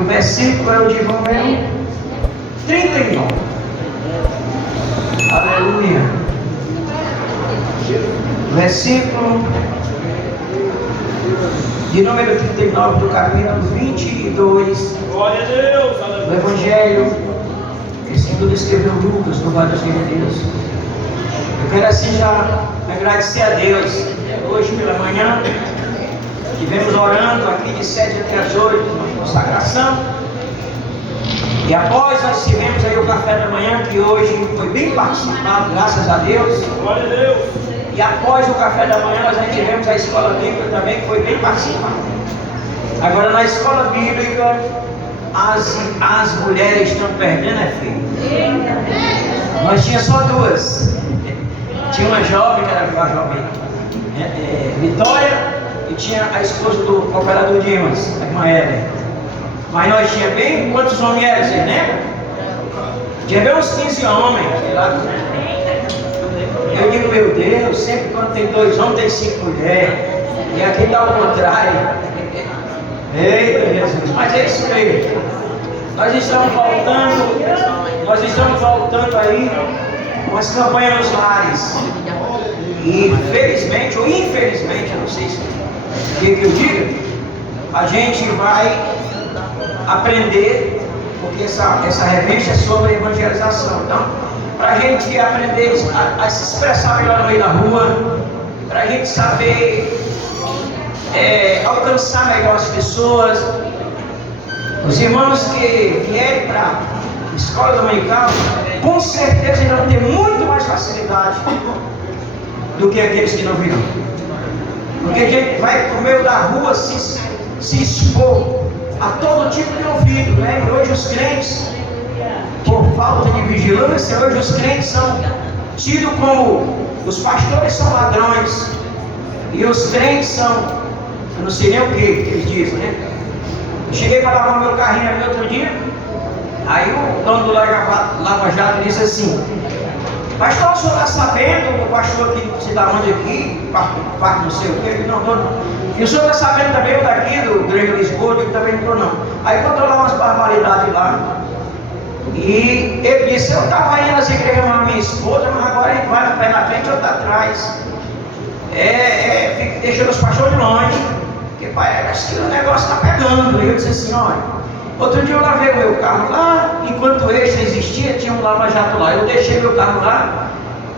o versículo é o de número 39. Aleluia. Versículo de número 39 do capítulo 22 Glória a Deus, do Evangelho, segundo escreveu Lucas, louvado seja Deus. Eu quero assim já agradecer a Deus hoje pela manhã. Estivemos orando aqui de 7 até as 8, na consagração. E após nós tivemos aí o café da manhã, que hoje foi bem participado, graças a Deus. glória a Deus. E após o café da manhã nós ainda tivemos a escola bíblica também, que foi bem participado. Agora na escola bíblica, as mulheres estão perdendo, filho. Nós tínhamos só duas. Tinha uma jovem, que era a jovem Vitória, e tinha a esposa do operador Dimas, a irmã Ellen. Mas nós tínhamos bem, quantos homens eram, vocês lembram? Tinha bem uns 15 homens, sei lá. Eu digo, meu Deus, sempre quando tem 2 homens tem 5 mulheres. E aqui está o contrário. Eita Jesus, mas é isso mesmo. Nós estamos voltando aí com as campanhas nos lares. E felizmente ou infelizmente, eu não sei o que eu diga, a gente vai aprender, porque essa revista é sobre evangelização. Então, para a gente aprender a se expressar melhor no meio da rua, para a gente saber alcançar melhor as pessoas. Os irmãos que vierem para a escola dominical, com certeza irão ter muito mais facilidade do que aqueles que não virão. Porque a gente vai para o meio da rua se expor a todo tipo de ouvido, né? E hoje os crentes, por falta de vigilância, hoje os crentes são tidos como os pastores são ladrões e os crentes são, eu não sei nem o que eles dizem, né? Eu cheguei para lavar meu carrinho ali outro dia, aí o dono do Lava Jato disse assim: pastor, o senhor está sabendo, o pastor aqui se dá onde aqui, parte não sei o que, não estou não. E o senhor está sabendo também o daqui do Grande Lisboa, eu também não estou não. Aí contou lá umas barbaridades lá. E ele disse: eu estava indo às igrejas com a minha esposa, mas agora ele vai no pé na frente e outro atrás. Fica deixando os pastores longe, porque parece que o negócio está pegando. E eu disse assim: olha, outro dia eu lavei o meu carro lá, enquanto o Extra existia, tinha um lava-jato lá. Eu deixei meu carro lá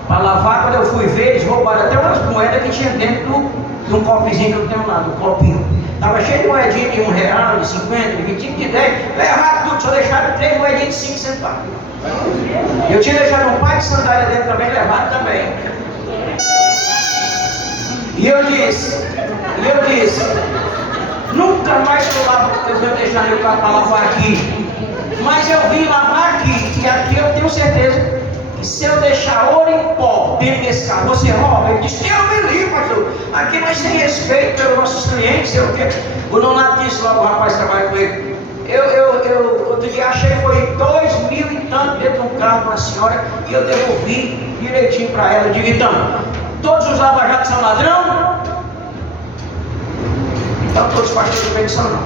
para lavar. Quando eu fui ver, eles roubaram até umas moedas que tinha dentro de um cofrezinho que eu tenho lá, do copinho. Estava cheio de moedinha de R$1, de 50, de 25, de 10. Levaram tudo, só deixaram 3 moedinhas de 5 centavos. Eu tinha deixado um par de sandália dentro também, levaram também. E eu disse, nunca mais eu vou deixar meu carro para lavar aqui. Mas eu vim lavar aqui, e aqui eu tenho certeza que se eu deixar ouro em pó dentro desse carro, você rouba? Ele disse: eu me livre, pastor. Aqui nós temos respeito pelos nossos clientes, sei o quê. O Nonato disse lá, o rapaz trabalha com ele. Eu outro dia achei que foi 2.000 e tanto dentro de um carro de uma senhora, e eu devolvi direitinho para ela. Eu digo: então, todos os lava-jatos são ladrão? Então todos os pastores também são não.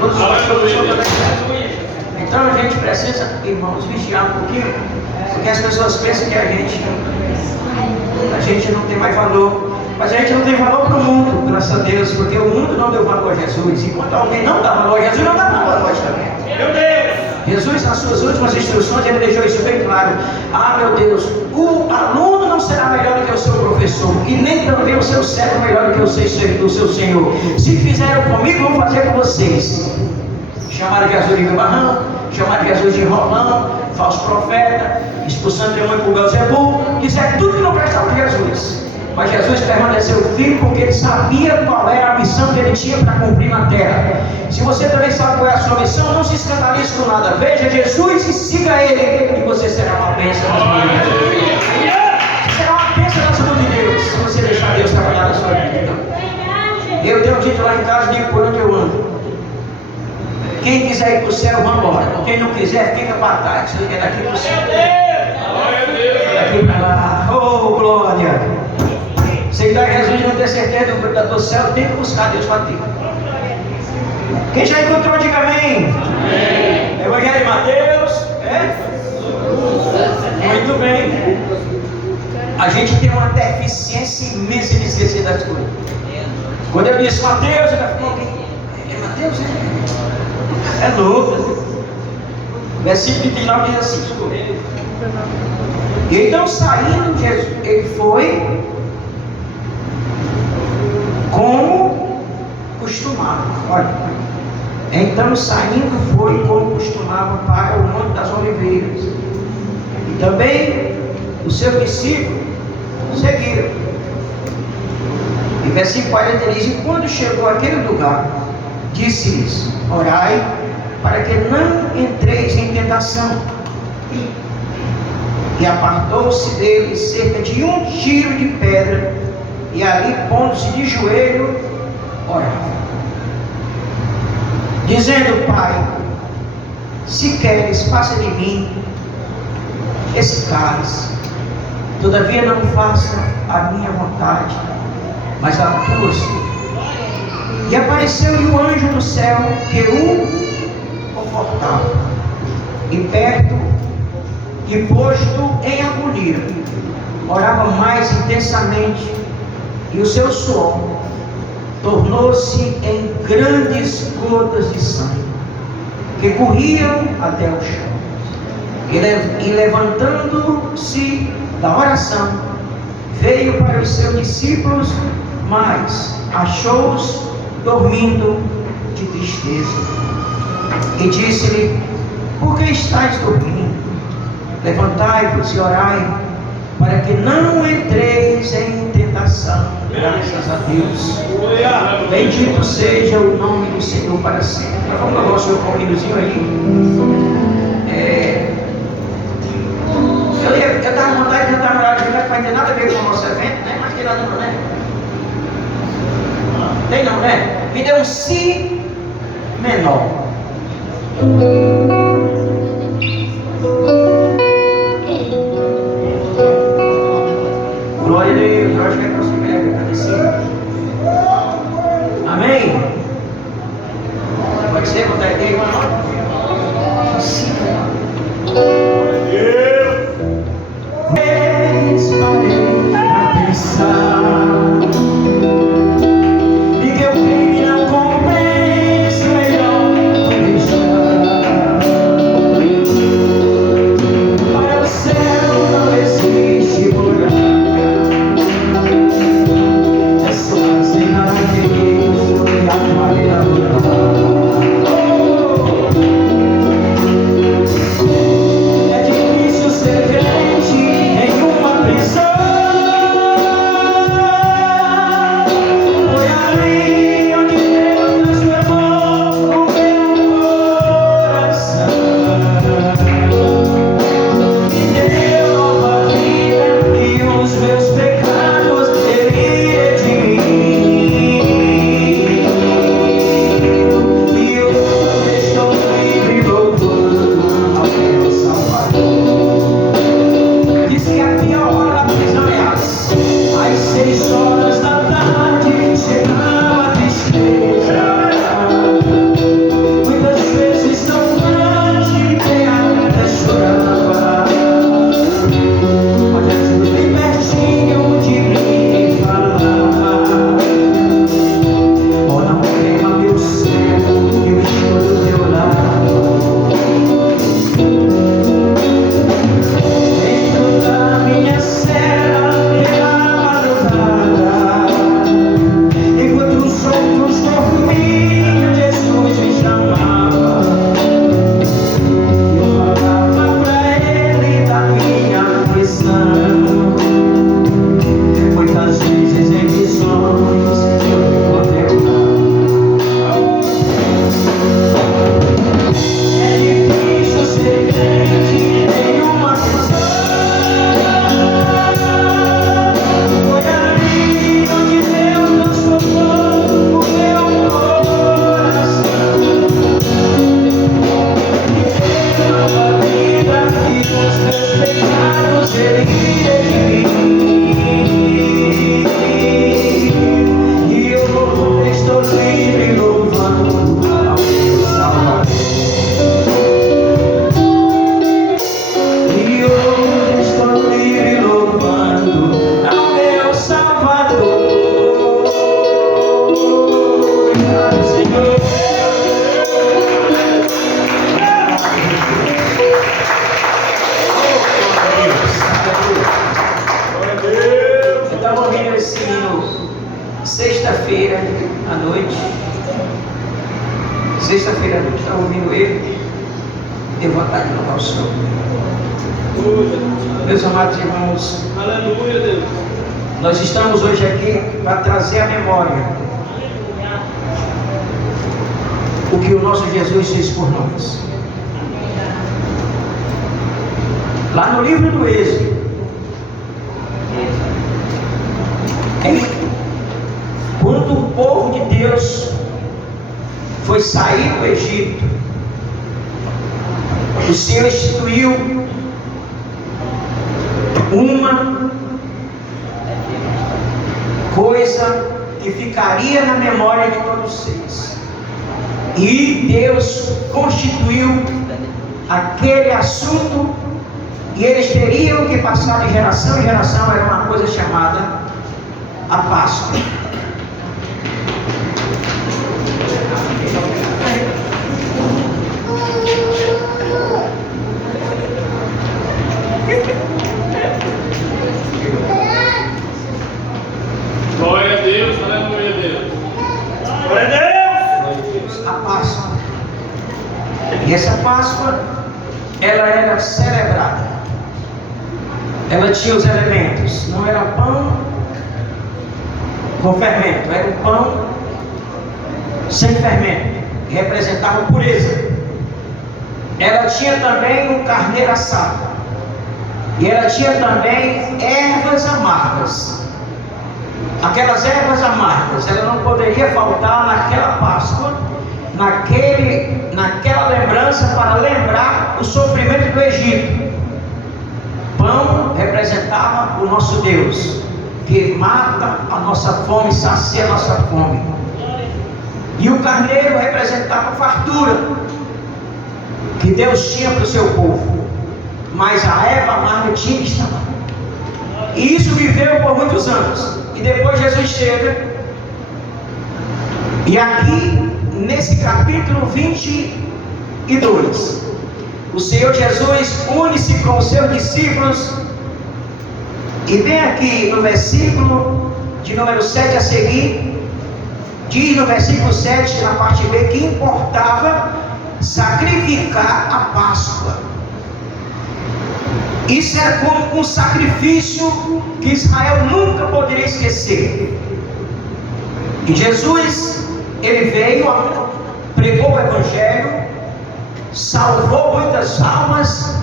Todos os pastores são também. Então a gente precisa, irmãos, vigiar um pouquinho, porque as pessoas pensam que a gente não tem mais valor. Mas a gente não tem valor para o mundo, graças a Deus, porque o mundo não deu valor a Jesus. Enquanto alguém não dá valor a Jesus, não dá valor a nós também. Meu Deus! Jesus, nas suas últimas instruções, ele deixou isso bem claro. Ah, meu Deus, o aluno não será melhor do que o seu professor, e nem também o seu servo melhor do que o seu Senhor. Se fizeram comigo, vão fazer com vocês. Chamaram Jesus de barrão, chamaram Jesus de enrolão, falso profeta, expulsando demônio por Beelzebul, disseram tudo que não prestava para Jesus. Mas Jesus permaneceu firme porque ele sabia qual era a missão que ele tinha para cumprir na terra. Se você também sabe qual é a sua missão, não se escandalize com nada. Veja Jesus e siga ele, e você será uma bênção nas mãos de Deus. Você será uma bênção nas mãos de Deus, se você deixar Deus trabalhar na sua vida. Eu tenho dito lá em casa, digo por onde eu ando. Quem quiser ir para o céu, vamos embora. Quem não quiser, fica para trás. É daqui para o céu. Daqui para lá. Oh, glória! Se dá Jesus não ter certeza do céu, tem que buscar Deus para ti. Quem já encontrou, diga amém. Amém. Evangelho de Mateus. Muito bem. A gente tem uma deficiência imensa de esquecer das coisas. Quando eu disse Mateus, já ficou alguém. É Mateus? É Lucas. Versículo 29 diz assim: e então saindo, Jesus, ele foi como costumava. Olha, então saindo foi como costumava para o Monte das Oliveiras. E também os seus discípulos seguiram. E versículo 40 diz: e quando chegou àquele lugar, disse-lhes: orai, para que não entreis em tentação. E apartou-se dele cerca de um tiro de pedra, e ali, pondo-se de joelho, orava, dizendo: Pai, se queres, passa de mim esse cálice, todavia não faça a minha vontade, mas a tua seja. E apareceu-lhe o anjo do céu que o confortava, e perto e posto em agonia, orava mais intensamente, e o seu suor tornou-se em grandes gotas de sangue, que corriam até o chão. E levantando-se da oração, veio para os seus discípulos, mas achou-os dormindo de tristeza. E disse-lhe: por que estáis dormindo? Levantai-vos e orai, para que não entreis em tentação. Graças a Deus. Bendito seja o nome do Senhor para sempre. Vamos dar o nosso corridozinho aí. Eu estava com vontade de cantar uma que não vai ter nada a ver com o nosso evento, né? Mas tem nada não, né? Tem não, né? Me deu um si menor. Glória a Deus. Eu acho que é para você que agradecer. Amém? Pode ser? Botar aí uma nota? Si menor. Parei a pensar e que o crime não compensa, melhor deixar. Eu estava ouvindo esse hino sexta-feira à noite. Sexta-feira à noite, estava ouvindo ele. Deu vontade de louvar o Senhor. Meus amados irmãos, Aleluia, Deus. nós estamos hoje aqui para trazer à memória o que o nosso Jesus fez por nós. Lá no livro do Êxodo, quando o povo de Deus foi sair do Egito, o Senhor instituiu uma coisa que ficaria na memória de todos vocês. E Deus constituiu aquele assunto, e eles teriam que passar de geração em geração. Era uma coisa chamada a Páscoa. Glória a Deus, aleluia, Deus. Glória a Deus. A Páscoa. E essa Páscoa, ela era celebrada. Ela tinha os elementos. Não era pão com fermento, era um pão sem fermento, que representava pureza. Ela tinha também um carneiro assado. E ela tinha também ervas amargas. Aquelas ervas amargas, ela não poderia faltar naquela Páscoa, naquela lembrança, para lembrar o sofrimento do Egito. Pão representava o nosso Deus, que mata a nossa fome, sacia a nossa fome. E o carneiro representava a fartura que Deus tinha para o seu povo. Mas a erva amarga tinha que estar lá. E isso viveu por muitos anos. E depois Jesus chega. E aqui, nesse capítulo 22, o Senhor Jesus une-se com os seus discípulos. E vem aqui no versículo de número 7 a seguir, diz no versículo 7, na parte B, que importava sacrificar a Páscoa. Isso era como um sacrifício que Israel nunca poderia esquecer. E Jesus, ele veio, pregou o Evangelho, salvou muitas almas,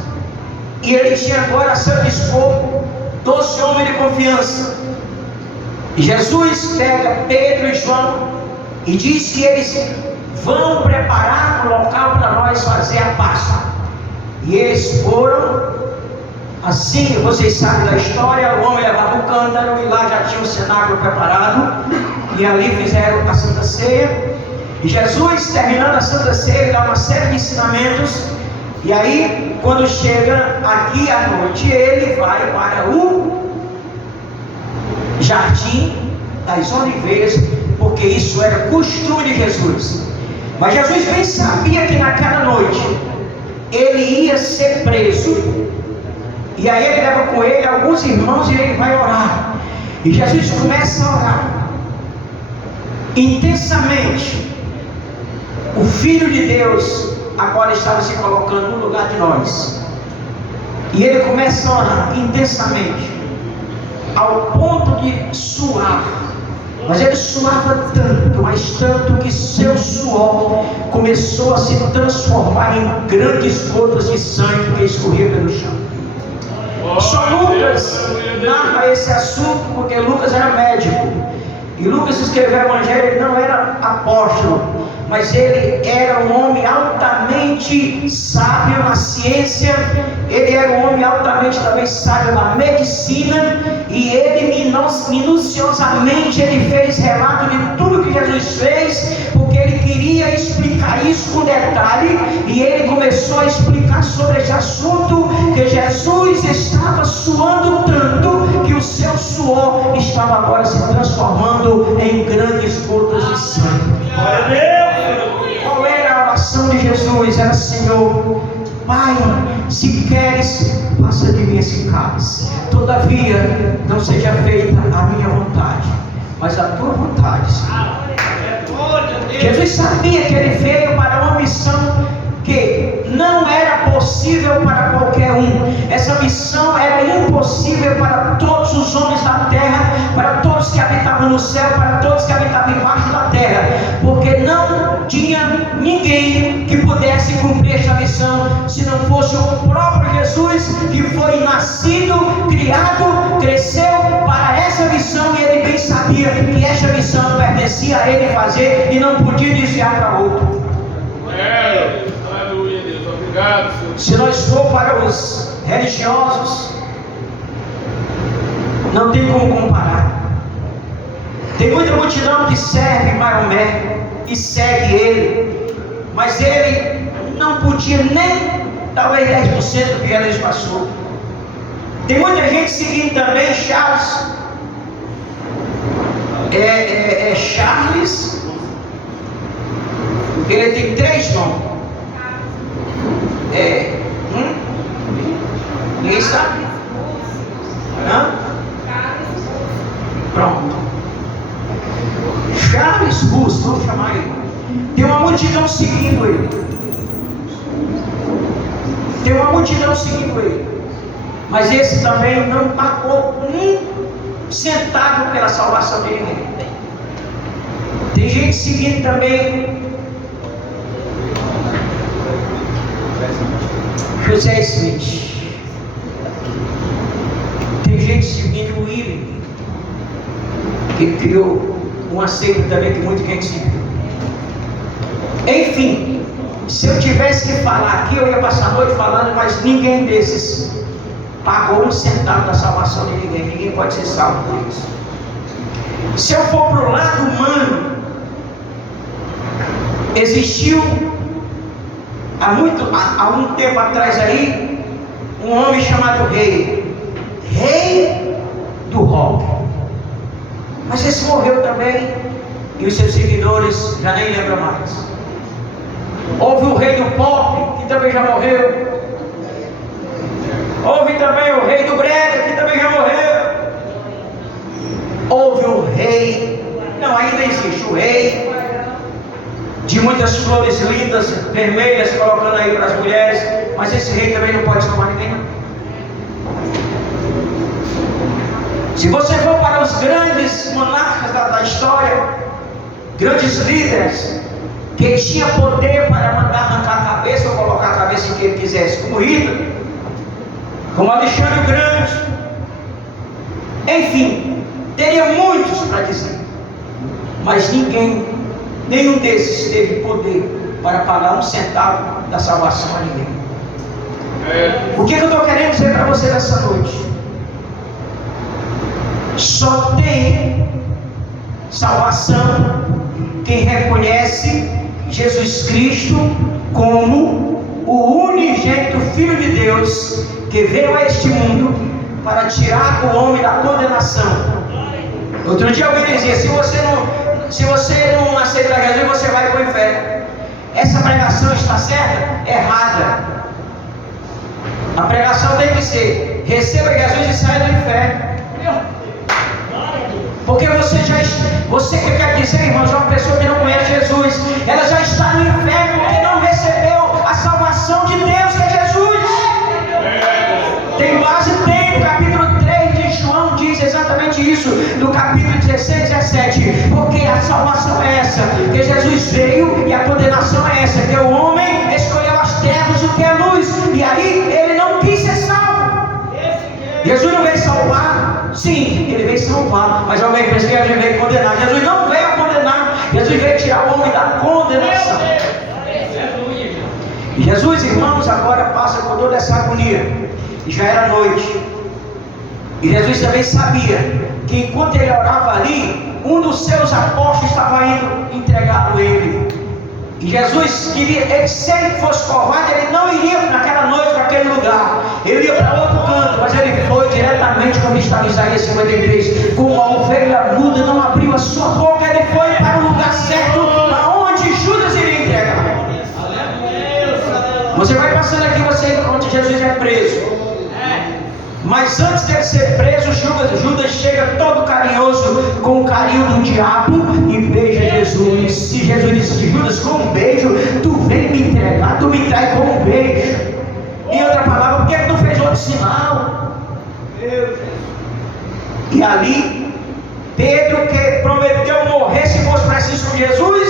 e ele tinha agora a seu dispor 12 homens de confiança. E Jesus pega Pedro e João e diz que eles vão preparar um local para nós fazer a Páscoa. E eles foram. Assim, vocês sabem da história, o homem levava o cântaro e lá já tinha o cenáculo preparado, e ali fizeram a Santa Ceia. E Jesus, terminando a Santa Ceia, ele dá uma série de ensinamentos. E aí, quando chega aqui à noite, ele vai para o Jardim das Oliveiras, porque isso era costume de Jesus. Mas Jesus bem sabia que naquela noite ele ia ser preso. E aí ele leva com ele alguns irmãos e ele vai orar. E Jesus começa a orar intensamente. O Filho de Deus agora estava se colocando no lugar de nós. E ele começa a orar intensamente, ao ponto de suar. Mas ele suava tanto, mas tanto, que seu suor começou a se transformar em grandes gotas de sangue que escorriam pelo chão. Só Lucas narra esse assunto porque Lucas era médico. E Lucas escreveu o Evangelho, ele não era apóstolo, mas ele era um homem altamente sábio na ciência. Ele era um homem altamente também sábio na medicina. E ele minuciosamente ele fez relato de tudo que Jesus fez, porque ele queria explicar isso com detalhe. E ele começou a explicar sobre esse assunto, que Jesus estava suando tanto que o seu suor estava agora se transformando em grandes gotas de sangue. oração de Jesus era: Senhor, Pai, se queres, passa de mim esse cálice. Todavia, não seja feita a minha vontade, mas a tua vontade, Senhor. Jesus sabia que ele veio para uma missão que não era possível para qualquer um. Essa missão era impossível para todos os homens da terra, para todos que habitavam no céu, para todos que habitavam embaixo da terra, porque não tinha ninguém que pudesse cumprir esta missão se não fosse o próprio Jesus, que foi nascido, criado, cresceu para essa missão, e ele bem sabia que esta missão pertencia a ele fazer e não podia desviar para outro. Aleluia, Deus. Obrigado, Senhor. Se nós for para os religiosos, não tem como comparar. Tem muita multidão que serve Maomé e segue ele, mas ele não podia nem talvez 10% do que Jesus passou. Tem muita gente seguindo também Charles. Charles. Ele tem 3 nomes. Ninguém sabe? Pronto. Charles Russo, vamos chamar ele. Tem uma multidão seguindo ele. Tem uma multidão seguindo ele. Mas esse também não pagou um centavo pela salvação de ninguém. Tem gente seguindo também José Smith. Tem gente seguindo William, que criou uma seita também que muita gente seguiu. Enfim, se eu tivesse que falar aqui, eu ia passar a noite falando, mas ninguém desses pagou um centavo da salvação de ninguém. Ninguém pode ser salvo por isso. Se eu for para o lado humano, existiu há um tempo atrás aí, um homem chamado Rei do rock. Mas esse morreu também, e os seus seguidores já nem lembram mais. Houve o rei do pop, que também já morreu. Houve também o rei do brega, que também já morreu. Houve o rei, não, ainda existe o rei de muitas flores lindas, vermelhas, colocando aí para as mulheres, mas esse rei também não pode salvar ninguém, não. Se você for para os grandes monarcas da história, grandes líderes, que tinha poder para mandar arrancar a cabeça ou colocar a cabeça em quem ele quisesse, como Hitler, como Alexandre o Grande, enfim, teria muitos para dizer, mas nenhum desses teve poder para pagar um centavo da salvação a ninguém. O que eu estou querendo dizer para você nessa noite? Só tem salvação quem reconhece Jesus Cristo como o unigênito Filho de Deus, que veio a este mundo para tirar o homem da condenação. Outro dia alguém dizia: se você não aceitar Jesus, você vai para o inferno. Essa pregação está certa? Errada. A pregação tem que ser: receba Jesus e saia do inferno. Porque você que quer dizer, irmãos, uma pessoa que não conhece Jesus, ela já está no inferno porque não recebeu a salvação de Deus, que é Jesus. Tem base, tem. No capítulo 3 de João diz exatamente isso, no capítulo 16, 17. Porque a salvação é essa, que Jesus veio, e a condenação é essa, que o homem escolheu as trevas do que a luz, e aí ele não quis ser salvo. Jesus não veio salvar, sim, ele veio salvar, mas alguém pensa que Jesus veio condenar. Jesus não veio condenar, Jesus veio tirar o homem da condenação. E Jesus, irmãos, agora passa por toda essa agonia, e já era noite, e Jesus também sabia que enquanto ele orava ali, um dos seus apóstolos estava indo entregá-lo a ele. E Jesus queria, se ele fosse covarde, ele não iria naquela noite para aquele lugar, ele ia para outro canto, mas ele foi diretamente, como está em Isaías 53, como a ovelha muda não abriu a sua boca, ele foi para o lugar certo, aonde Judas iria entregar. Você vai passando aqui, você encontra Jesus é preso. Mas antes de ele ser preso, Judas chega todo carinhoso, com o carinho do diabo, e beija Jesus. E Jesus disse: Judas, com um beijo, tu vem me entregar, tu me trai com um beijo. Em outra palavra, por que tu fez outro sinal? E ali, Pedro, que prometeu morrer se fosse preciso com Jesus,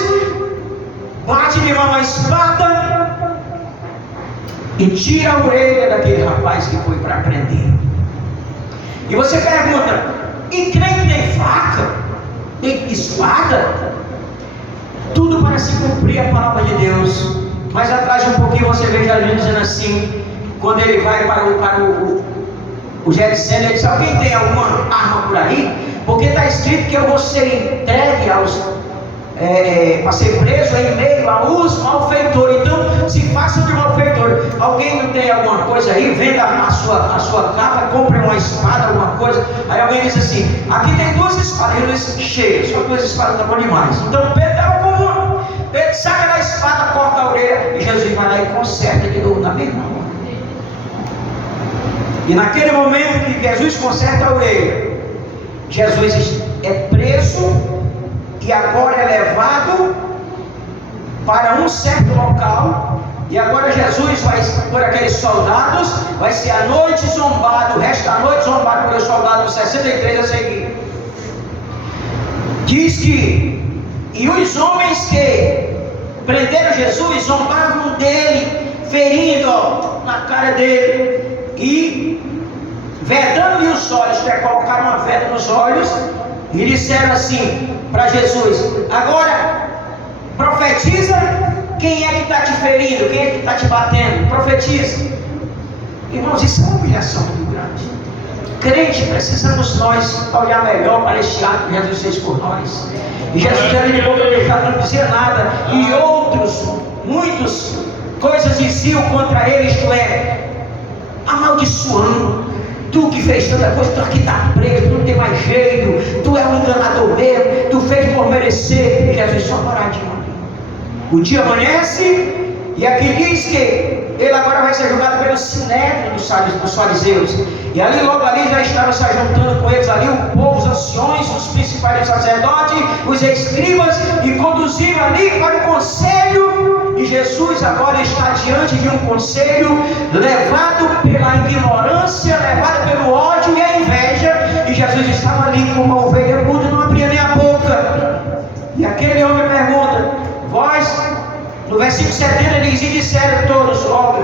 bate de mão a espada e tira a orelha daquele rapaz que foi para prender. E você pergunta: e crente tem faca? Tem espada? Tudo para se cumprir a palavra de Deus. Mas atrás um pouquinho você vê Jesus dizendo assim, quando ele vai para o Getsemane, ele diz: alguém tem alguma arma por aí? Porque está escrito que eu vou ser entregue para ser preso em meio aos malfeitores. Então se façam de malfeitor. Alguém não tem alguma coisa aí? Venda a sua capa, compre uma espada, alguma coisa. Aí alguém diz assim: aqui tem 2 espadas. Ele diz: chega, só 2 espadas tá bom demais. Então Pedro estava com uma. Pedro saca da espada, corta a orelha, e Jesus vai lá e conserta de novo na mesma hora. E naquele momento que Jesus conserta a orelha, Jesus é preso e agora é levado para um certo local. E agora Jesus vai, por aqueles soldados, vai ser à noite zombado, o resto da noite zombado por os soldados 63 a seguir. Diz que, e os homens que prenderam Jesus zombavam dele, ferindo na cara dele e vedando-lhe os olhos, colocaram uma veda nos olhos e disseram assim para Jesus: agora profetiza, quem é que está te ferindo, quem é que está te batendo, profetiza. Irmãos, isso é uma humilhação muito grande. Crente, precisamos nós olhar melhor para este ato que Jesus fez por nós. E Jesus era de boca fechada, não dizia nada. E outros, muitos coisas diziam contra ele, isto é, amaldiçoando. Tu que fez tanta coisa, tu aqui está preso, tu não tem mais jeito, tu é um enganador mesmo, tu fez por merecer. E Jesus só paradinho ali. O dia amanhece e aqui diz que ele agora vai ser julgado pelo sinédrio dos fariseus. E ali, logo ali, já estavam se juntando com eles ali o povo, os anciões, os principais sacerdotes, os escribas, e conduziram ali para o conselho. E Jesus agora está diante de um conselho, levado pela ignorância, levado pelo ódio e a inveja. E Jesus estava ali com uma ovelha muda, não abria nem a boca. E aquele homem pergunta: vós, no versículo 70 ele diz: e disseram todos: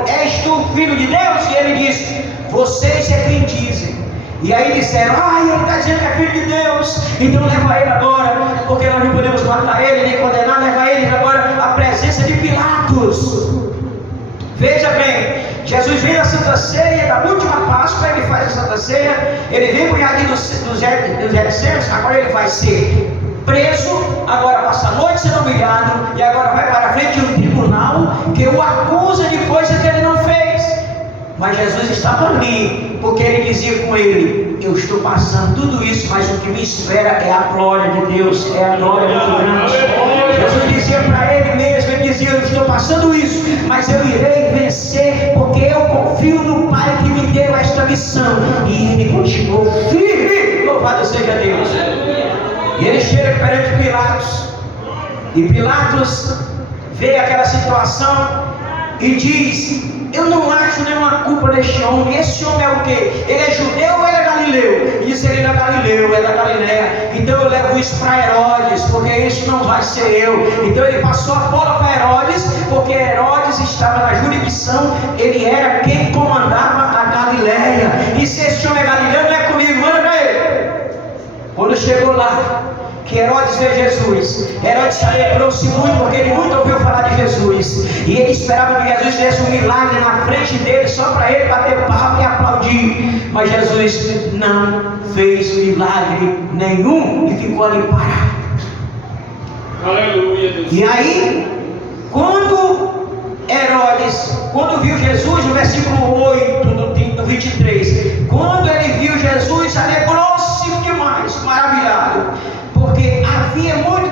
és tu filho de Deus? E ele diz: vocês é quem dizem. E aí disseram: ele está dizendo que é filho de Deus, então leva ele agora, porque nós não podemos matar ele nem condenar, leva ele agora à presença de Pilatos. Veja bem, Jesus vem da Santa Ceia, da última Páscoa, ele faz a Santa Ceia, ele vem para o jardim dos Getsemane, agora ele vai ser preso, agora passa a noite sendo humilhado, e agora vai para a frente de um tribunal que o acusa de coisa que ele não fez. Mas Jesus estava ali, porque ele dizia com ele: eu estou passando tudo isso, mas o que me espera é a glória de Deus, é a glória muito grande. Jesus dizia para ele mesmo, ele dizia: eu estou passando isso, mas eu irei vencer, porque eu confio no Pai que me deu esta missão. E ele continuou firme, louvado seja Deus. E ele chega perante Pilatos, e Pilatos vê aquela situação e diz: eu não acho nenhuma culpa deste homem. Esse homem é o quê? Ele é judeu ou ele é galileu? E disse: ele é galileu, é da Galileia. Então eu levo isso para Herodes, porque isso não vai ser eu. Então ele passou a bola para Herodes, porque Herodes estava na jurisdição, ele era quem comandava a Galileia. E se esse homem é galileu, não é comigo, manda para ele. Quando chegou lá, que Herodes vê Jesus, Herodes se alegrou-se muito, porque ele muito ouviu falar de Jesus, e ele esperava que Jesus fizesse um milagre na frente dele, só para ele bater palma e aplaudir. Mas Jesus não fez milagre nenhum e ficou ali parado. Aleluia, Deus. E aí, quando Herodes, quando viu Jesus, no versículo 8 do 23, quando ele viu Jesus, alegrou-se demais, maravilhado, porque havia muito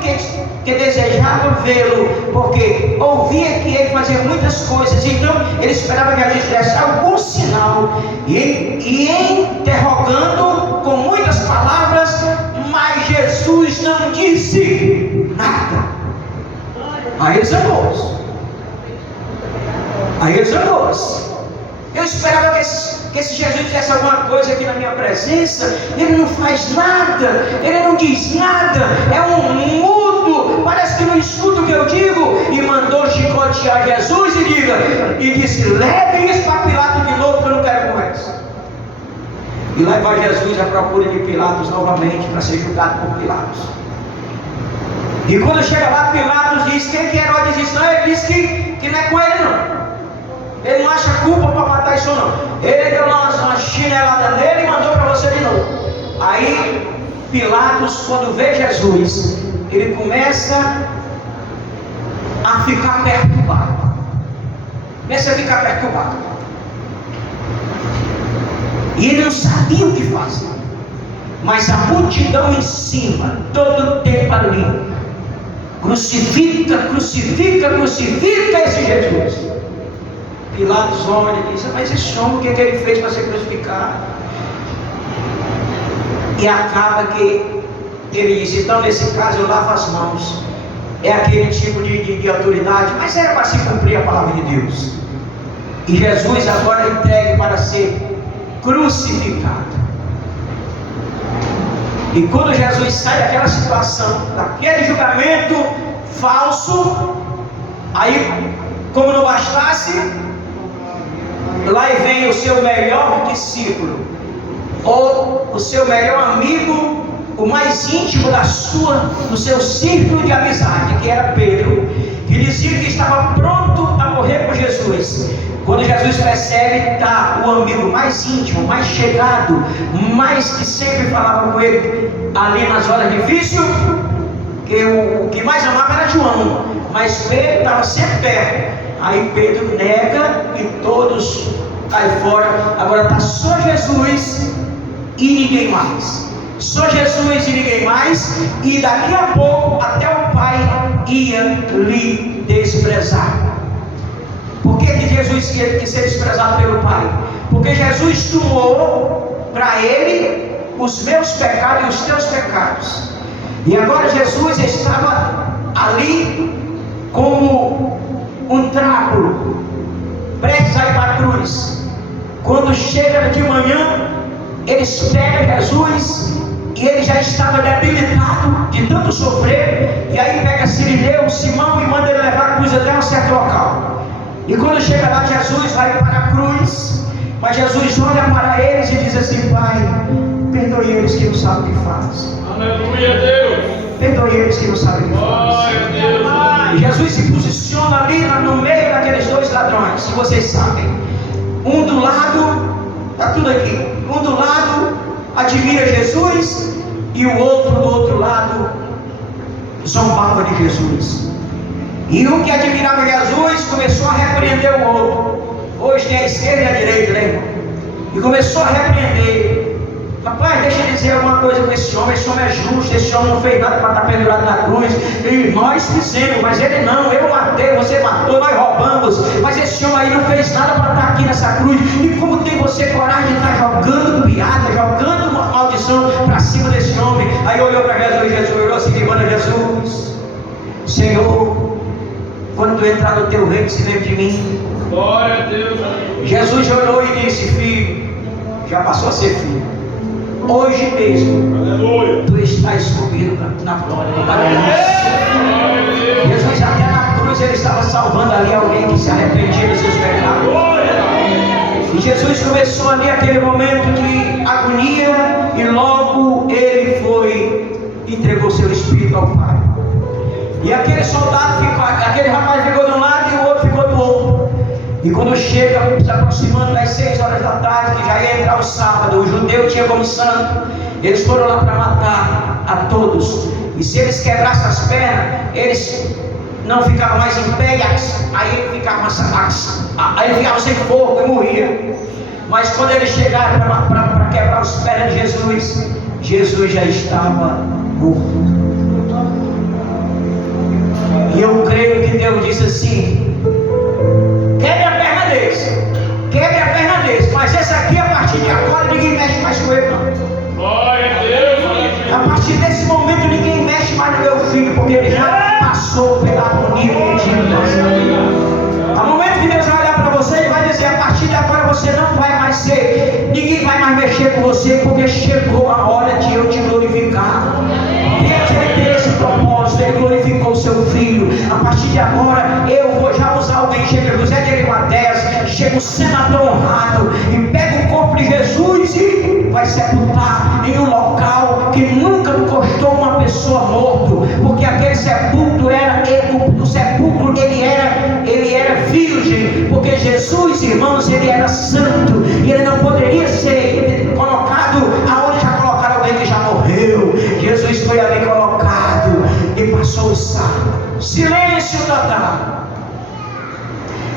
que desejava vê-lo, porque ouviu ouvia que ele fazia muitas coisas, então ele esperava que a gente desse algum sinal, e interrogando com muitas palavras, mas Jesus não disse nada. Aí ele zangou-se. Eu esperava que esse Jesus fizesse alguma coisa aqui na minha presença. Ele não faz nada, ele não diz nada, é um mudo, parece que não escuta o que eu digo. E mandou chicotear Jesus e disse: leve isso para Pilatos de novo, que eu não quero conversa. E levar Jesus à procura de Pilatos novamente, para ser julgado por Pilatos. E quando chega lá, Pilatos diz: quem que Herodes disse? Não, ele disse que não é com ele não. Ele não acha culpa para matar isso não. Ele deu uma chinelada nele e mandou para você de novo. Aí Pilatos, quando vê Jesus, ele começa a ficar perturbado. E ele não sabia o que fazer. Mas a multidão em cima, todo o tempo ali, crucifica esse Jesus. Pilatos olha e diz: mas esse homem, o que ele fez para ser crucificado? E acaba que ele diz: então nesse caso eu lavo as mãos. É aquele tipo de autoridade, mas era para se cumprir a palavra de Deus. E Jesus agora é entregue para ser crucificado. E quando Jesus sai daquela situação, daquele julgamento falso, aí, como não bastasse, lá vem o seu melhor discípulo, ou o seu melhor amigo, o mais íntimo do seu círculo de amizade, que era Pedro, que dizia que estava pronto a morrer por Jesus. Quando Jesus percebe, está o amigo mais íntimo, mais chegado, mais que sempre falava com ele ali nas horas difíceis, que o que mais amava era João, mas Pedro estava sempre perto. Aí Pedro nega e todos caem fora. Agora está só Jesus e ninguém mais. Só Jesus e ninguém mais. E daqui a pouco até o Pai ia lhe desprezar. Por que Jesus ia ser desprezado pelo Pai? Porque Jesus tomou para ele os meus pecados e os teus pecados. E agora Jesus estava ali como um trapo, prestes a ir para a cruz. Quando chega de manhã, eles pegam Jesus e ele já estava debilitado de tanto sofrer. E aí pega Cirineu, Simão e manda ele levar a cruz até um certo local. E quando chega lá, Jesus vai para a cruz, mas Jesus olha para eles e diz assim: Pai, perdoe eles que não sabem o que fazem. Aleluia, Deus. Perdoe eles que não sabem o que fazem. E Jesus se posiciona ali no meio daqueles dois ladrões, que vocês sabem. Um do lado, está tudo aqui. Um do lado admira Jesus e o outro do outro lado zombava de Jesus. E um que admirava Jesus começou a repreender o outro. Hoje tem a esquerda e a direita, né, irmão? E começou a repreender. Rapaz, deixa eu dizer alguma coisa com esse homem é justo, esse homem não fez nada para estar pendurado na cruz. E nós fizemos, mas ele não, eu matei, você matou, nós roubamos. Mas esse homem aí não fez nada para estar aqui nessa cruz. E como tem você coragem de estar jogando piada, jogando uma maldição para cima desse homem? Aí olhou para Jesus olhou assim e falou: Jesus, Senhor, quando tu entrar no teu reino, se lembra de mim. Glória a Deus. Jesus olhou e disse: filho, já passou a ser filho. Hoje mesmo, aleluia, tu estás comigo na glória do Jesus até na cruz ele estava salvando ali alguém que se arrependia dos seus pecados. E Jesus começou ali aquele momento de agonia e logo ele entregou seu espírito ao Pai. E aquele soldado aquele rapaz ficou de um lado e o outro ficou do outro. E quando chega, se aproximando das 6 horas da tarde, que já ia entrar o sábado, o judeu tinha como santo, eles foram lá para matar a todos. E se eles quebrassem as pernas, eles não ficavam mais em pé, aí ele ficava sem fogo e morria. Mas quando eles chegaram para quebrar os pés de Jesus já estava morto. E eu creio que Deus disse assim: quebre a perna deles, quebre a perna deles, mas esse aqui, a partir de agora, ninguém mexe mais com ele, não. Glória a Deus. A partir desse momento, ninguém mexe mais no meu filho, porque ele já passou pela agonia que há momento que Deus vai olhar para você e vai dizer: a partir de agora você não vai mais ser, ninguém vai mais mexer com você, porque chegou a hora de eu te glorificar. Deus, ele tem esse propósito, ele glorificou o seu filho. A partir de agora eu vou já usar alguém. Chega José de Arimateia, chega o senador honrado e pega o corpo de Jesus e vai sepultar em um local que nunca encostou uma pessoa morto, porque aquele sepulcro era, o sepulcro ele era virgem, porque Jesus, irmãos, ele era santo e ele não poderia ser colocado aonde já colocaram alguém que já morreu. Jesus foi ali colocado e passou o sábado. Silêncio total.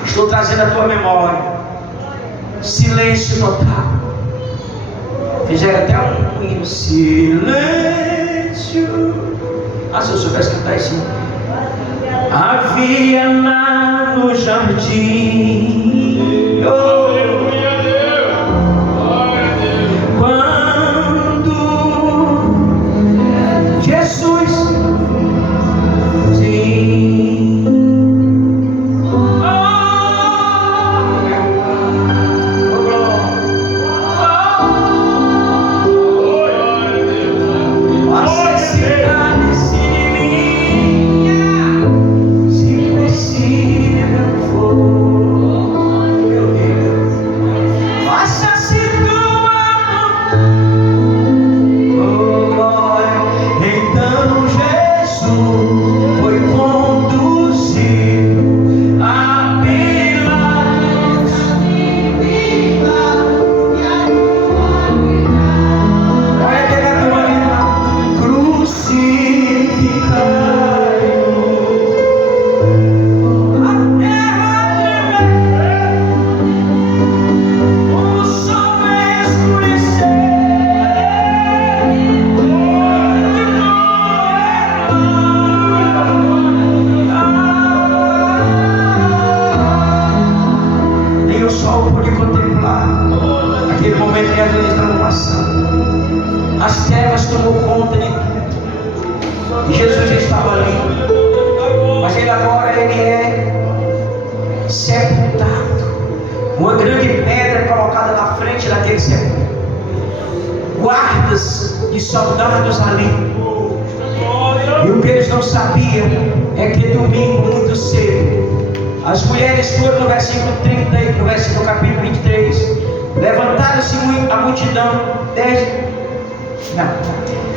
Estou trazendo a tua memória. Silêncio total. Fizeram até um hino. Silêncio. Se eu soubesse cantar isso. Havia lá no jardim. Glória a Deus. Glória a Deus. Quando Jesus, sim,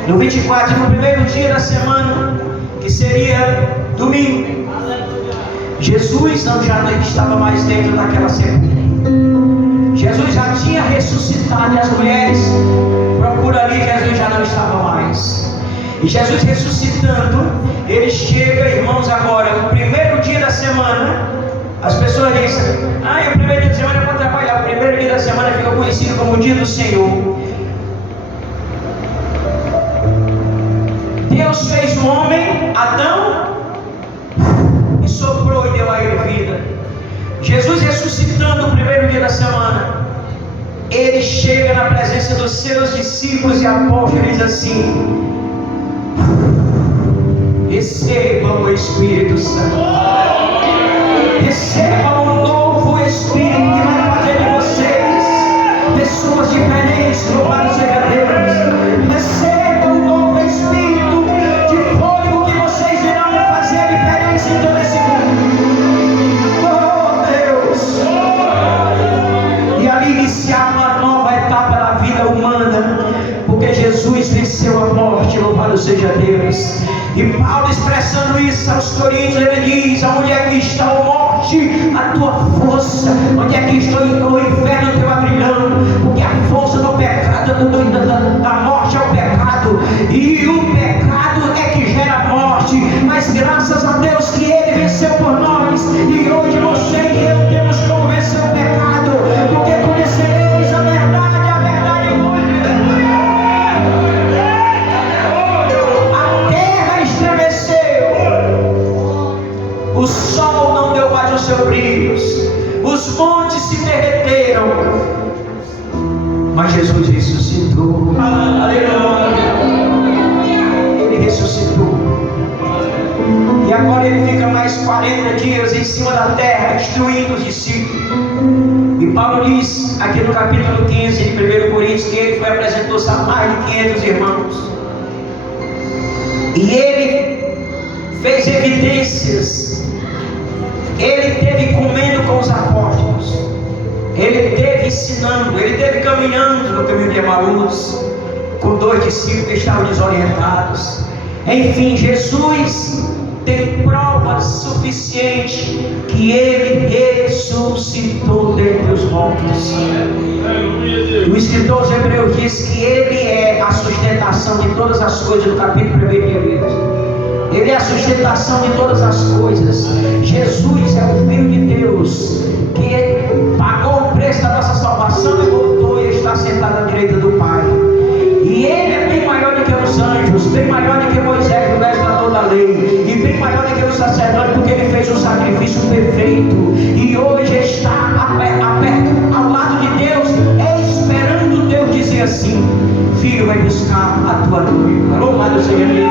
no 24, no primeiro dia da semana, que seria domingo, Jesus já não estava mais dentro daquela sepultura. Jesus já tinha ressuscitado, e as mulheres procuram ali, Jesus já não estava mais. E Jesus ressuscitando, ele chega, irmãos, agora, no primeiro dia da semana. As pessoas dizem: é o primeiro dia da semana é para trabalhar. O primeiro dia da semana fica conhecido como o dia do Senhor. Deus fez o homem, Adão, e soprou e deu a ele vida. Jesus ressuscitando no primeiro dia da semana, ele chega na presença dos seus discípulos e apóstolos e diz assim: recebam o Espírito Santo. Recebam um novo Espírito que vai fazer de vocês pessoas diferentes. Louvado seja Deus. Recebam um novo Espírito de fôlego que vocês irão fazer a diferença em todo esse mundo. Oh Deus! E ali iniciar uma nova etapa da vida humana, porque Jesus venceu a morte. Louvado seja Deus. E Paulo, expressando isso aos Coríntios, ele diz: onde é que está a morte, a tua força? Onde é que está o inferno, o teu agrilhão? Porque a força do pecado, da morte é o pecado, e o pecado é que gera morte. Mas graças a Deus que ele venceu por nós, e hoje você e eu temos como vencer o pecado, porque conhecereis a verdade. sombrios, os montes se derreteram, mas Jesus ressuscitou. Aleluia! Ele ressuscitou. E agora ele fica mais 40 dias em cima da terra, instruindo os discípulos. E Paulo diz aqui no capítulo 15 de 1 Coríntios que ele apresentou-se a mais de 500 irmãos. E ele fez evidências. Ele teve comendo com os apóstolos. Ele teve ensinando. Ele teve caminhando no caminho de Emaús com 2 discípulos que estavam desorientados. Enfim, Jesus tem provas suficientes que ele ressuscitou dentre os mortos. O escritor aos Hebreus diz que ele é a sustentação de todas as coisas, no capítulo 1 de Hebreus. Ele é a sustentação de todas as coisas. Jesus é o Filho de Deus que pagou o preço da nossa salvação e voltou e está sentado à direita do Pai. E ele é bem maior do que os anjos, bem maior do que Moisés, o legislador da lei, e bem maior do que o sacerdote, porque ele fez um sacrifício perfeito. E hoje está aberto ao lado de Deus, esperando Deus dizer assim: filho, vai buscar a tua noiva. Louvado seja Deus.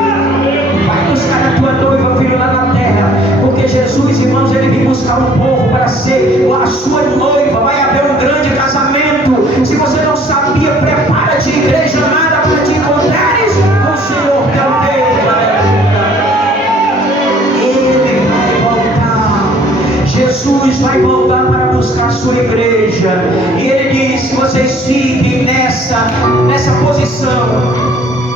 Vai buscar a tua noiva, filho, lá na terra. Porque Jesus, irmãos, ele vem buscar um povo para ser a sua noiva. Vai haver um grande casamento. Se você não sabia, prepara-te, igreja amada, para te encontrares com o Senhor teu Deus. Ele vai voltar. Jesus vai voltar para buscar a sua igreja. E ele diz: vocês fiquem nessa posição.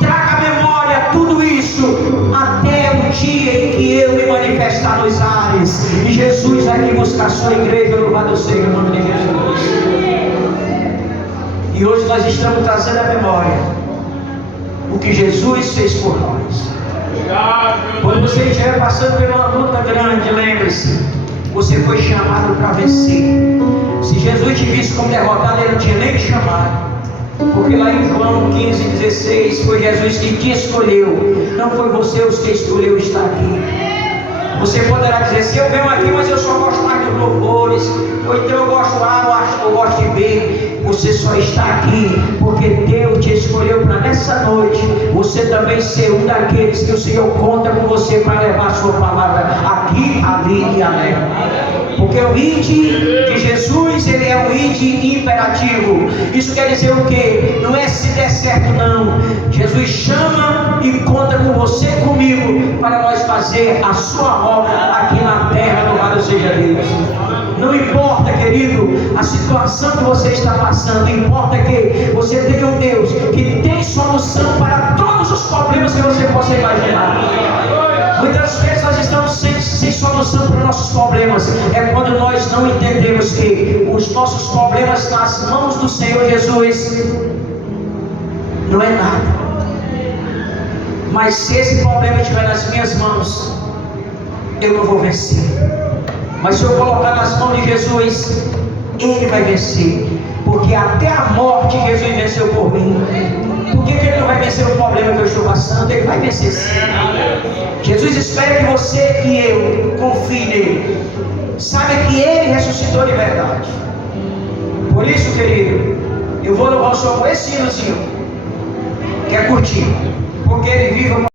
Traga à memória tudo isso até o dia em que eu me manifestar nos ares. E Jesus vai vir buscar a sua igreja. Louvado seja o nome de Jesus. E hoje nós estamos trazendo à memória o que Jesus fez por nós. Quando você estiver passando por uma luta grande, lembre-se, você foi chamado para vencer. Se Jesus te visse como derrotado, ele não tinha nem te chamado. Porque lá em João 15:16 foi Jesus que te escolheu, não foi você os que escolheu estar aqui. Você poderá dizer: se eu venho aqui, mas eu só gosto mais dos louvores, ou então eu gosto A, eu gosto de B. Você só está aqui porque Deus te escolheu para nessa noite você também ser um daqueles que o Senhor conta com você para levar a sua palavra aqui, ali e além. Porque o id de Jesus, ele é um id imperativo. Isso quer dizer o quê? Não é se der certo, não. Jesus chama e conta com você e comigo para nós fazer a sua obra aqui na terra. Louvado seja Deus. Não importa, querido, a situação que você está passando, importa que você tenha um Deus que tem solução para todos os problemas que você possa imaginar. Muitas vezes nós estamos sem solução para os nossos problemas. É quando nós não entendemos que os nossos problemas nas mãos do Senhor Jesus não é nada. Mas se esse problema estiver nas minhas mãos, eu não vou vencer. Mas se eu colocar nas mãos de Jesus, Ele vai vencer. Porque até a morte Jesus venceu por mim. Por que Ele não vai vencer o problema que eu estou passando? Ele vai vencer sim. Jesus espera que você e eu confie nele. Sabe que Ele ressuscitou de verdade. Por isso, querido, eu vou louvar o Senhor com esse hinozinho. Quer curtir? Porque Ele vive